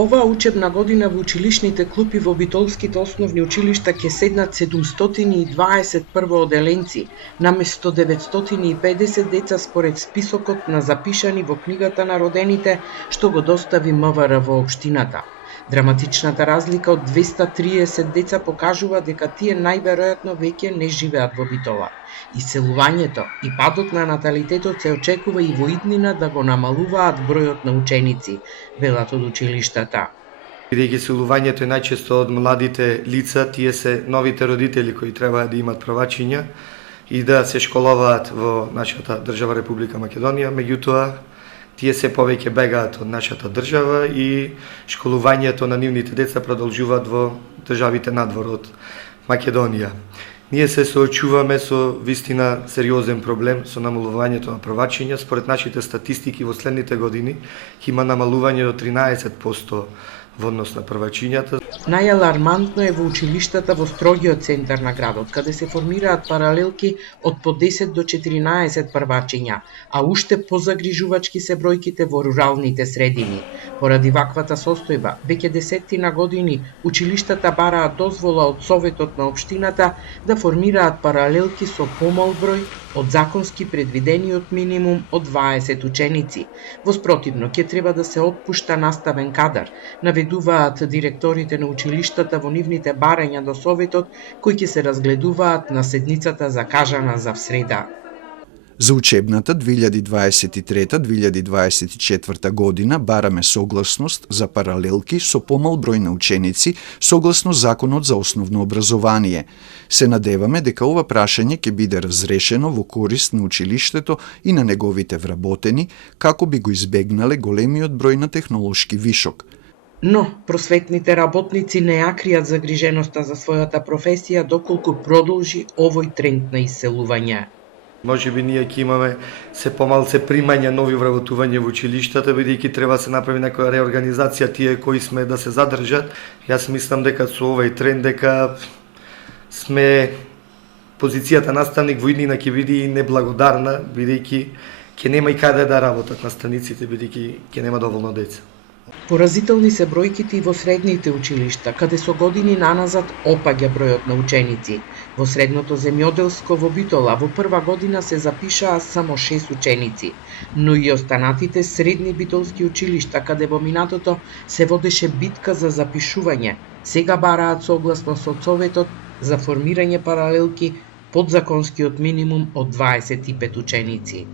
Оваа учебна година во училишните клупи во битолските основни училишта ќе седнат 721 оделенци, наместо 950 деца според списокот на запишани во книгата на родените што го достави МВР во општината. Драматичната разлика од 230 деца покажува дека тие најверојатно веќе не живеат во Битола. Иселувањето и падот на наталитетот се очекува и во иднина да го намалуваат бројот на ученици, велат од училиштата. Бидејќи иселувањето е најчесто од младите лица, тие се новите родители кои треба да имат правачиња и да се школуваат во нашата држава Република Македонија, меѓутоа тие се повеќе бегаат од нашата држава и школувањето на нивните деца продолжуваат во државите надвор од Македонија. Ние се соочуваме со вистина сериозен проблем со намалувањето на правачиња. Според нашите статистики во следните години има намалување до 13% во однос на правачињата. Најалармантно е во училиштата во строгиот центар на градот, каде се формираат паралелки од по 10 до 14 првачиња, а уште позагрижувачки се бројките во руралните средини. Поради ваквата состојба, веќе десеттина години училиштата бараат дозвола од Советот на општината да формираат паралелки со помал број од законски предвидениот минимум од 20 ученици. Воспротивно, ќе треба да се отпушта наставен кадар, наведуваат директорите на училиштата во нивните барања до Советот, кои ќе се разгледуваат на седницата закажана за среда. За учебната 2023-2024 година бараме согласност за паралелки со помал број на ученици согласно Законот за основно образование. Се надеваме дека ова прашање ќе биде разрешено во корист на училиштето и на неговите вработени, како би го избегнале големиот број на технолошки вишок. Но просветните работници не ја кријат загриженоста за својата професија доколку продолжи овој тренд на иселување. Може би ние ќе имаме се помалце примања нови вработување во училиштата, бидејќи треба да се направи некоја реорганизација тие кои сме да се задржат. Јас мислам дека со овој тренд дека сме позицијата наставник во иднина ќе биде и неблагодарна, бидејќи ќе нема и каде да работат наставниците, бидејќи ќе нема доволно деца. Поразителни се бројките и во средните училишта, каде со години наназад опаѓа бројот на ученици. Во средното земјоделско во Битола во прва година се запишаа само 6 ученици, но и останатите средни битолски училишта, каде во минатото се водеше битка за запишување, сега бараат согласност од Советот за формирање паралелки под законскиот минимум од 25 ученици.